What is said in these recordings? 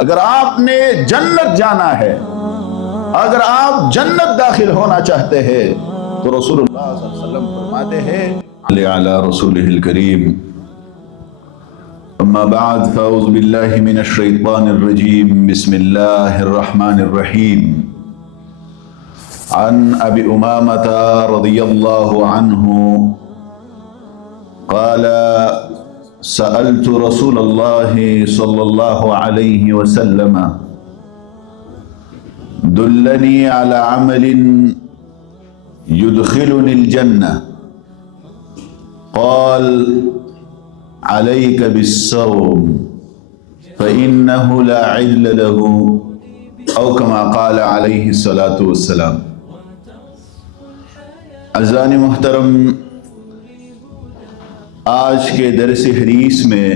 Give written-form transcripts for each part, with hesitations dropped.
اگر آپ نے جنت جانا ہے، اگر آپ جنت داخل ہونا چاہتے ہیں تو رسول اللہ صلی اللہ علیہ وسلم فرماتے ہیں علی رسولہ الکریم اما بعد فاعوذ باللہ من الشیطان الرجیم بسم اللہ الرحمن الرحیم عن ابی امامۃ رضی اللہ عنہ قال سألت رسول اللہ صلی اللہ علیہ وسلم دلنی علی عمل يدخلني الجنة قال عليك بالصوم فإنه لا عدل له أو كما قال عليه الصلاة والسلام۔ عزیزان محترم، آج کے درس حدیث میں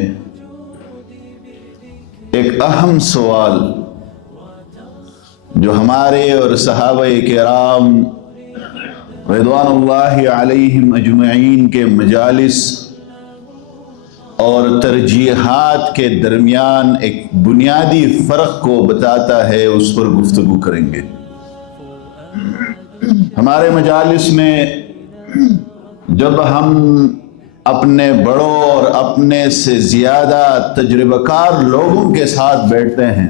ایک اہم سوال جو ہمارے اور صحابہ کرام رضوان اللہ علیہم اجمعین کے مجالس اور ترجیحات کے درمیان ایک بنیادی فرق کو بتاتا ہے، اس پر گفتگو کریں گے۔ ہمارے مجالس میں جب ہم اپنے بڑوں اور اپنے سے زیادہ تجربہ کار لوگوں کے ساتھ بیٹھتے ہیں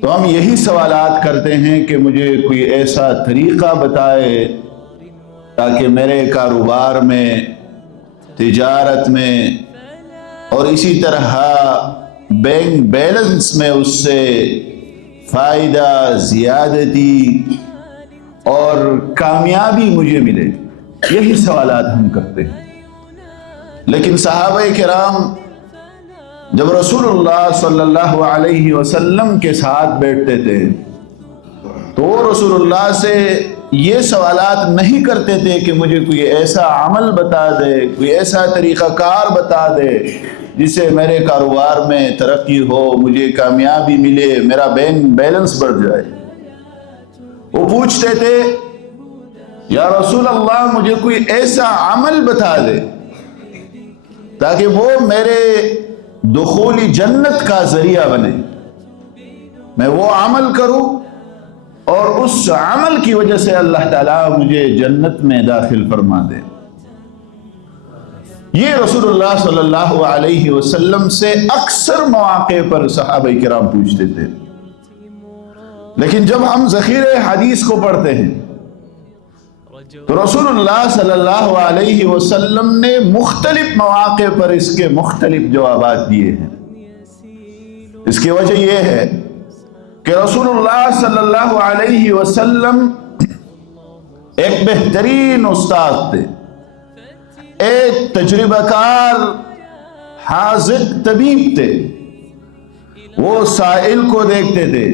تو ہم یہی سوالات کرتے ہیں کہ مجھے کوئی ایسا طریقہ بتائے تاکہ میرے کاروبار میں، تجارت میں اور اسی طرح بینک بیلنس میں اس سے فائدہ، زیادتی اور کامیابی مجھے ملے۔ یہی سوالات ہم کرتے ہیں۔ لیکن صحابہ کرام جب رسول اللہ صلی اللہ علیہ وسلم کے ساتھ بیٹھتے تھے تو وہ رسول اللہ سے یہ سوالات نہیں کرتے تھے کہ مجھے کوئی ایسا عمل بتا دے، کوئی ایسا طریقہ کار بتا دے جس سے میرے کاروبار میں ترقی ہو، مجھے کامیابی ملے، میرا بینک بیلنس بڑھ جائے۔ وہ پوچھتے تھے یا رسول اللہ مجھے کوئی ایسا عمل بتا دے تاکہ وہ میرے دخول جنت کا ذریعہ بنے، میں وہ عمل کروں اور اس عمل کی وجہ سے اللہ تعالیٰ مجھے جنت میں داخل فرما دے۔ یہ رسول اللہ صلی اللہ علیہ وسلم سے اکثر مواقع پر صحابہ کرام پوچھتے تھے۔ لیکن جب ہم ذخیرہ حدیث کو پڑھتے ہیں تو رسول اللہ صلی اللہ علیہ وسلم نے مختلف مواقع پر اس کے مختلف جوابات دیے ہیں۔ اس کی وجہ یہ ہے کہ رسول اللہ صلی اللہ علیہ وسلم ایک بہترین استاد تھے، ایک تجربہ کار حاذق طبیب تھے۔ وہ سائل کو دیکھتے تھے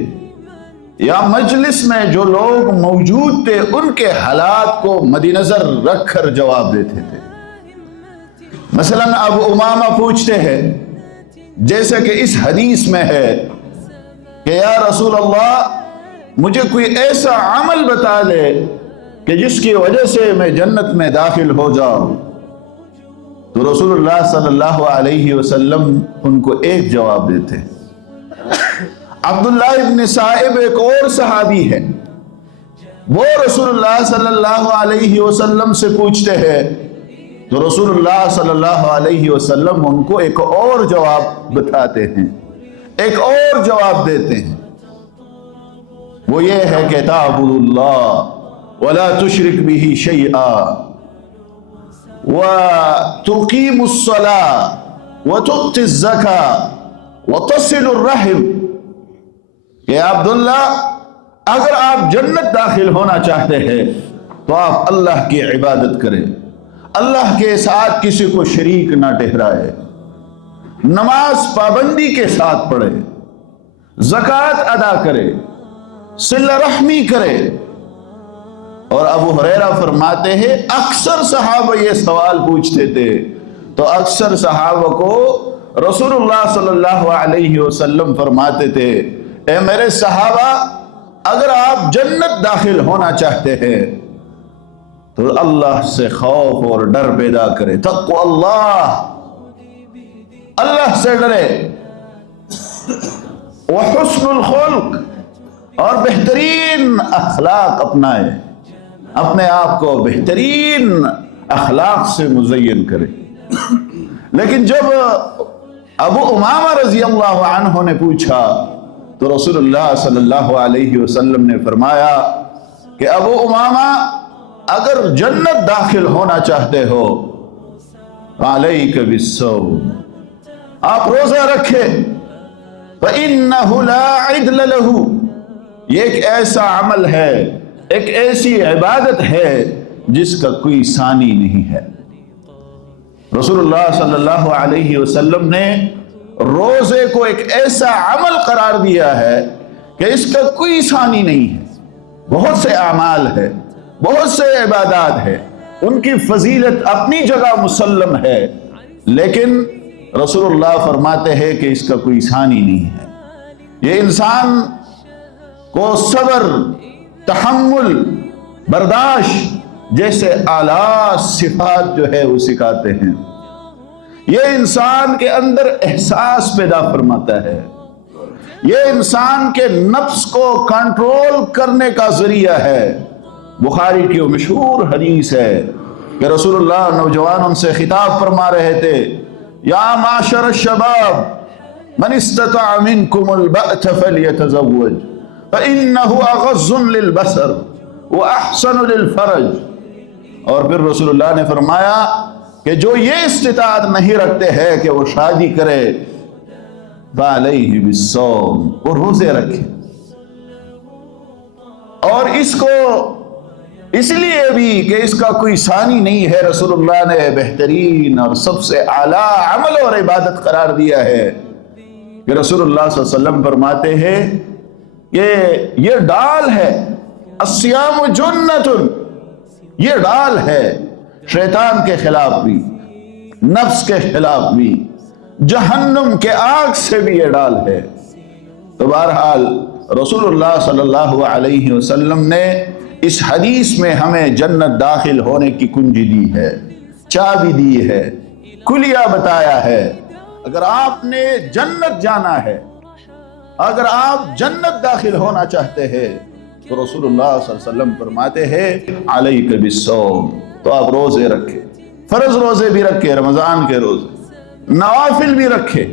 یا مجلس میں جو لوگ موجود تھے ان کے حالات کو مد نظر رکھ کر جواب دیتے تھے۔ مثلا ابو امامہ پوچھتے ہیں جیسا کہ اس حدیث میں ہے کہ یا رسول اللہ مجھے کوئی ایسا عمل بتا دے کہ جس کی وجہ سے میں جنت میں داخل ہو جاؤں، تو رسول اللہ صلی اللہ علیہ وسلم ان کو ایک جواب دیتے ہیں۔ عبداللہ ابن صائب ایک اور صحابی ہے، وہ رسول اللہ صلی اللہ علیہ وسلم سے پوچھتے ہیں تو رسول اللہ صلی اللہ علیہ وسلم ان کو ایک اور جواب بتاتے ہیں، ایک اور جواب دیتے ہیں۔ وہ یہ ہے کہ تعبد اللہ ولا تشرک بہ شیئا وتقیم الصلاۃ وتؤتی الزکاۃ وتصل الرحم۔ کہ عبداللہ اگر آپ جنت داخل ہونا چاہتے ہیں تو آپ اللہ کی عبادت کریں، اللہ کے ساتھ کسی کو شریک نہ ٹھہرائے، نماز پابندی کے ساتھ پڑھے، زکوٰۃ ادا کرے، صلہ رحمی کرے۔ اور ابو ہریرہ فرماتے ہیں اکثر صحابہ یہ سوال پوچھتے تھے تو اکثر صحابہ کو رسول اللہ صلی اللہ علیہ وسلم فرماتے تھے اے میرے صحابہ اگر آپ جنت داخل ہونا چاہتے ہیں تو اللہ سے خوف اور ڈر پیدا کرے، تقوی اللہ، اللہ سے ڈرے۔ وحسن الخلق، اور بہترین اخلاق اپنائے، اپنے آپ کو بہترین اخلاق سے مزین کرے۔ لیکن جب ابو امامہ رضی اللہ عنہ نے پوچھا تو رسول اللہ صلی اللہ علیہ وسلم نے فرمایا کہ ابو امامہ، اگر جنت داخل ہونا چاہتے ہو علیک بالصوم، آپ روزہ رکھے، فإنہ لا عدل لہ، یہ ایک ایسا عمل ہے، ایک ایسی عبادت ہے جس کا کوئی ثانی نہیں ہے۔ رسول اللہ صلی اللہ علیہ وسلم نے روزے کو ایک ایسا عمل قرار دیا ہے کہ اس کا کوئی ثانی نہیں ہے۔ بہت سے اعمال ہے، بہت سے عبادات ہے، ان کی فضیلت اپنی جگہ مسلم ہے، لیکن رسول اللہ فرماتے ہیں کہ اس کا کوئی ثانی نہیں ہے۔ یہ انسان کو صبر، تحمل، برداشت جیسے اعلیٰ صفات جو ہے وہ سکھاتے ہیں۔ یہ انسان کے اندر احساس پیدا فرماتا ہے، یہ انسان کے نفس کو کنٹرول کرنے کا ذریعہ ہے۔ بخاری کی وہ مشہور حدیث ہے کہ رسول اللہ نوجوانوں سے خطاب فرما رہے تھے، یا معاشر الشباب من استطاع منکم البأۃ فلیتزوج فإنہ اغض للبصر واحسن للفرج۔ اور پھر رسول اللہ نے فرمایا کہ جو یہ استطاعت نہیں رکھتے ہیں کہ وہ شادی کرے، فعلیہ بالصوم، وہ روزے رکھے۔ اور اس کو اس لیے بھی کہ اس کا کوئی ثانی نہیں ہے، رسول اللہ نے بہترین اور سب سے اعلیٰ عمل اور عبادت قرار دیا ہے کہ رسول اللہ صلی اللہ علیہ وسلم فرماتے ہیں کہ یہ ڈال ہے، الصیام جنۃ، یہ ڈال ہے شیطان کے خلاف بھی، نفس کے خلاف بھی، جہنم کے آگ سے بھی یہ ڈال ہے۔ تو بہرحال رسول اللہ صلی اللہ علیہ وسلم نے اس حدیث میں ہمیں جنت داخل ہونے کی کنجی دی ہے، چابی دی ہے، کلیہ بتایا ہے۔ اگر آپ نے جنت جانا ہے، اگر آپ جنت داخل ہونا چاہتے ہیں تو رسول اللہ صلی اللہ علیہ وسلم فرماتے ہیں علیک بالصوم، تو آپ روزے رکھے، فرض روزے بھی رکھے، رمضان کے روزے، نوافل بھی رکھے،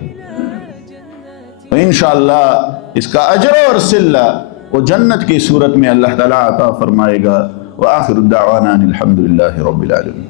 انشاءاللہ اس کا اجر اور صلہ وہ جنت کی صورت میں اللہ تعالیٰ عطا فرمائے گا۔ وآخر الدعوانا الحمدللہ رب العالمین۔